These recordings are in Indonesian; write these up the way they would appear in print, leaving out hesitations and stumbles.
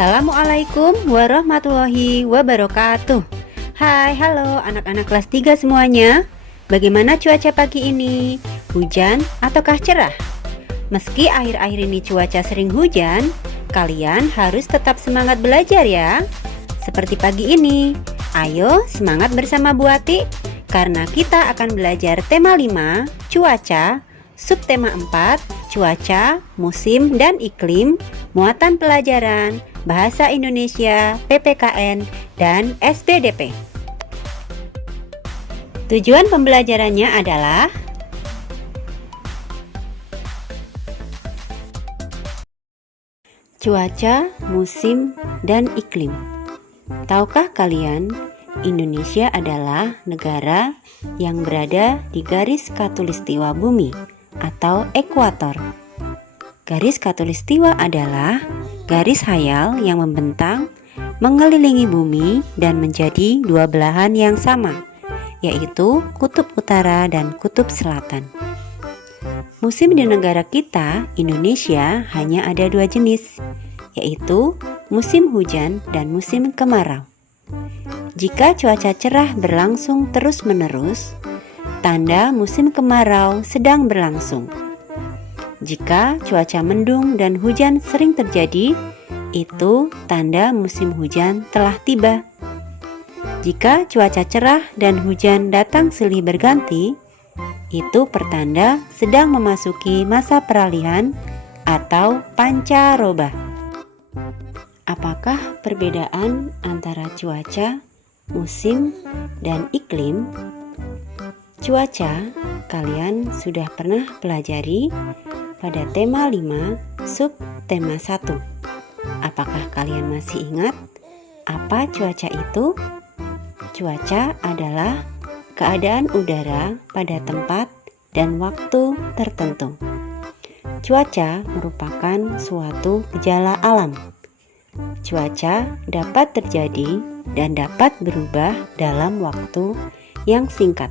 Assalamualaikum warahmatullahi wabarakatuh. Hai, halo anak-anak kelas 3 semuanya. Bagaimana cuaca pagi ini? Hujan ataukah cerah? Meski akhir-akhir ini cuaca sering hujan, kalian harus tetap semangat belajar ya. Seperti pagi ini, ayo semangat bersama Bu Ati, karena kita akan belajar tema 5, cuaca, subtema 4, cuaca, musim dan iklim, muatan pelajaran, Bahasa Indonesia, PPKN, dan SPDP. Tujuan pembelajarannya adalah cuaca, musim, dan iklim. Tahukah kalian, Indonesia adalah negara yang berada di garis khatulistiwa bumi atau ekuator. Garis khatulistiwa adalah garis hayal yang membentang, mengelilingi bumi dan menjadi dua belahan yang sama, yaitu kutub utara dan kutub selatan. Musim di negara kita, Indonesia, hanya ada dua jenis, yaitu musim hujan dan musim kemarau. Jika cuaca cerah berlangsung terus-menerus, tanda musim kemarau sedang berlangsung. Jika cuaca mendung dan hujan sering terjadi, itu tanda musim hujan telah tiba. Jika cuaca cerah dan hujan datang silih berganti, itu pertanda sedang memasuki masa peralihan atau pancaroba. Apakah perbedaan antara cuaca, musim, dan iklim? Cuaca kalian sudah pernah pelajari pada tema 5, sub tema 1. Apakah kalian masih ingat apa cuaca itu? Cuaca adalah keadaan udara pada tempat dan waktu tertentu. Cuaca merupakan suatu gejala alam. Cuaca dapat terjadi dan dapat berubah dalam waktu yang singkat.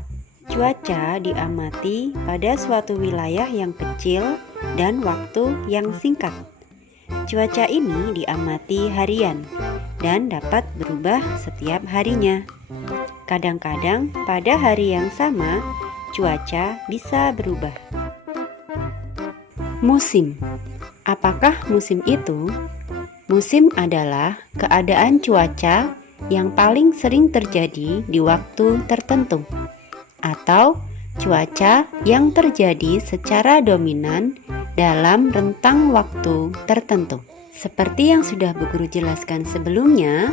Cuaca diamati pada suatu wilayah yang kecil dan waktu yang singkat. Cuaca ini diamati harian dan dapat berubah setiap harinya. Kadang-kadang pada hari yang sama, cuaca bisa berubah. Musim. Apakah musim itu? Musim adalah keadaan cuaca yang paling sering terjadi di waktu tertentu, atau cuaca yang terjadi secara dominan dalam rentang waktu tertentu. Seperti yang sudah Bu Guru jelaskan sebelumnya,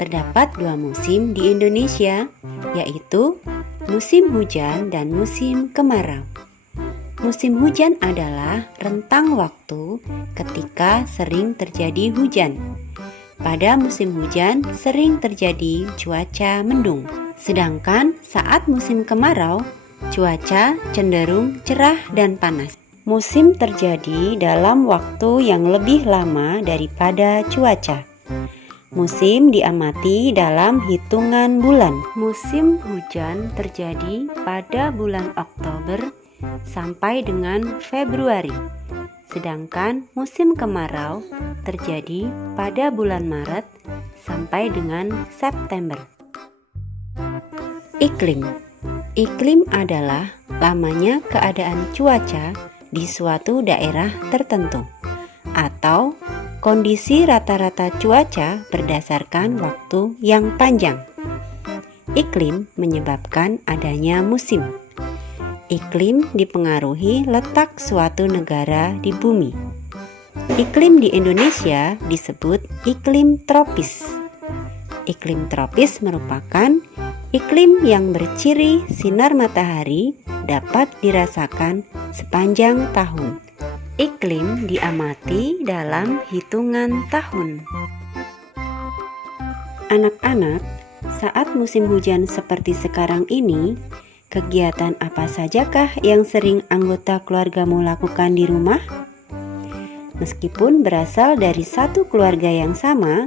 terdapat dua musim di Indonesia, yaitu musim hujan dan musim kemarau. Musim hujan adalah rentang waktu ketika sering terjadi hujan. Pada musim hujan sering terjadi cuaca mendung. Sedangkan saat musim kemarau, cuaca cenderung cerah dan panas. Musim terjadi dalam waktu yang lebih lama daripada cuaca. Musim diamati dalam hitungan bulan. Musim hujan terjadi pada bulan Oktober sampai dengan Februari. Sedangkan musim kemarau terjadi pada bulan Maret sampai dengan September. Iklim. Iklim adalah lamanya keadaan cuaca di suatu daerah tertentu atau kondisi rata-rata cuaca berdasarkan waktu yang panjang. Iklim menyebabkan adanya musim. Iklim dipengaruhi letak suatu negara di bumi. Iklim di Indonesia disebut iklim tropis. Iklim tropis merupakan iklim yang berciri sinar matahari dapat dirasakan sepanjang tahun. Iklim diamati dalam hitungan tahun. Anak-anak, saat musim hujan seperti sekarang ini, kegiatan apa sajakah yang sering anggota keluargamu lakukan di rumah? Meskipun berasal dari satu keluarga yang sama,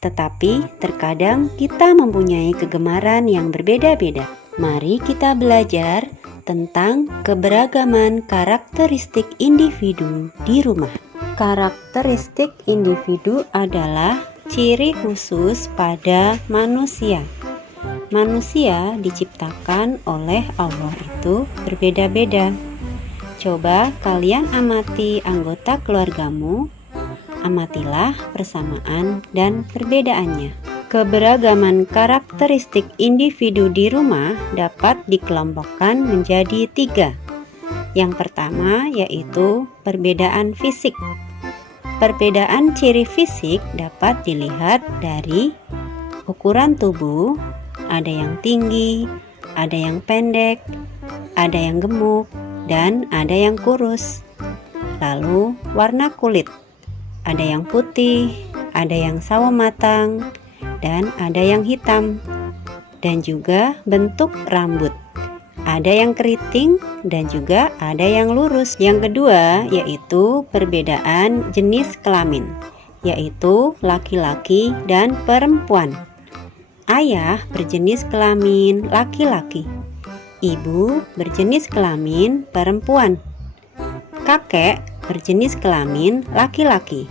tetapi terkadang kita mempunyai kegemaran yang berbeda-beda. Mari kita belajar tentang keberagaman karakteristik individu di rumah. Karakteristik individu adalah ciri khusus pada manusia. Manusia diciptakan oleh Allah itu berbeda-beda. Coba kalian amati anggota keluargamu, amatilah persamaan dan perbedaannya. Keberagaman karakteristik individu di rumah dapat dikelompokkan menjadi 3. Yang pertama yaitu perbedaan fisik. Perbedaan ciri fisik dapat dilihat dari ukuran tubuh, ada yang tinggi, ada yang pendek, ada yang gemuk, dan ada yang kurus. Lalu warna kulit, ada yang putih, ada yang sawo matang, dan ada yang hitam. Dan juga bentuk rambut, ada yang keriting dan juga ada yang lurus. Yang kedua yaitu perbedaan jenis kelamin, yaitu laki-laki dan perempuan. Ayah berjenis kelamin laki-laki, ibu berjenis kelamin perempuan, kakek berjenis kelamin laki-laki,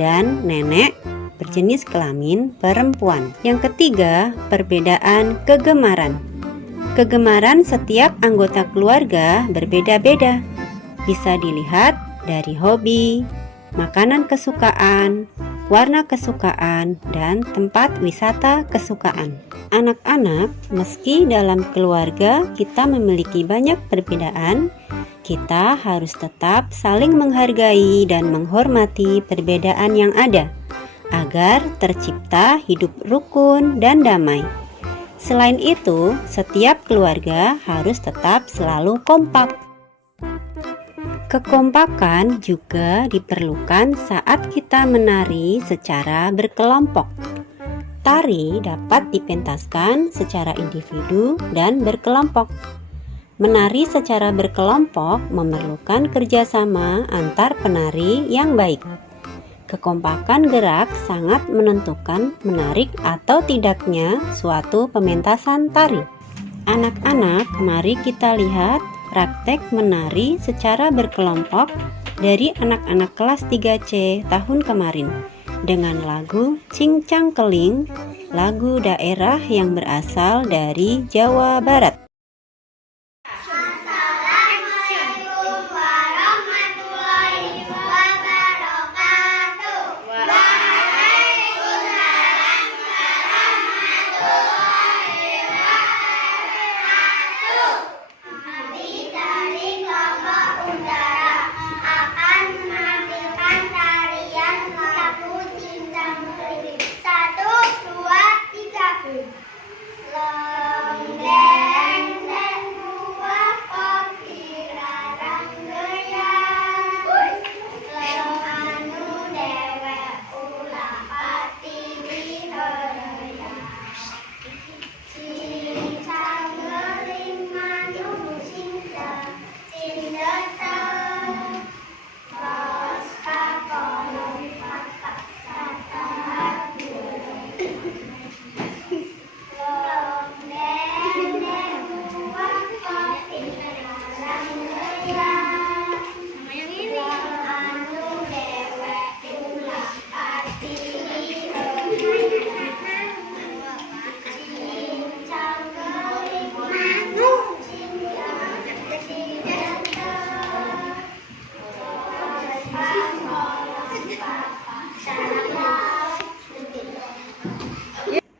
dan nenek berjenis kelamin perempuan. Yang ketiga, perbedaan kegemaran. Kegemaran setiap anggota keluarga berbeda-beda. Bisa dilihat dari hobi, makanan kesukaan, warna kesukaan, dan tempat wisata kesukaan. Anak-anak, meski dalam keluarga kita memiliki banyak perbedaan, kita harus tetap saling menghargai dan menghormati perbedaan yang ada, agar tercipta hidup rukun dan damai. Selain itu, setiap keluarga harus tetap selalu kompak. Kekompakan juga diperlukan saat kita menari secara berkelompok. Tari dapat dipentaskan secara individu dan berkelompok. Menari secara berkelompok memerlukan kerjasama antar penari yang baik. Kekompakan gerak sangat menentukan menarik atau tidaknya suatu pementasan tari. Anak-anak, mari kita lihat praktek menari secara berkelompok dari anak-anak kelas 3C tahun kemarin dengan lagu Cincang Keling, lagu daerah yang berasal dari Jawa Barat.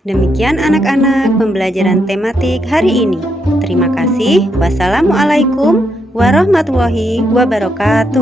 Demikian anak-anak pembelajaran tematik hari ini. Terima kasih. Wassalamualaikum warahmatullahi wabarakatuh.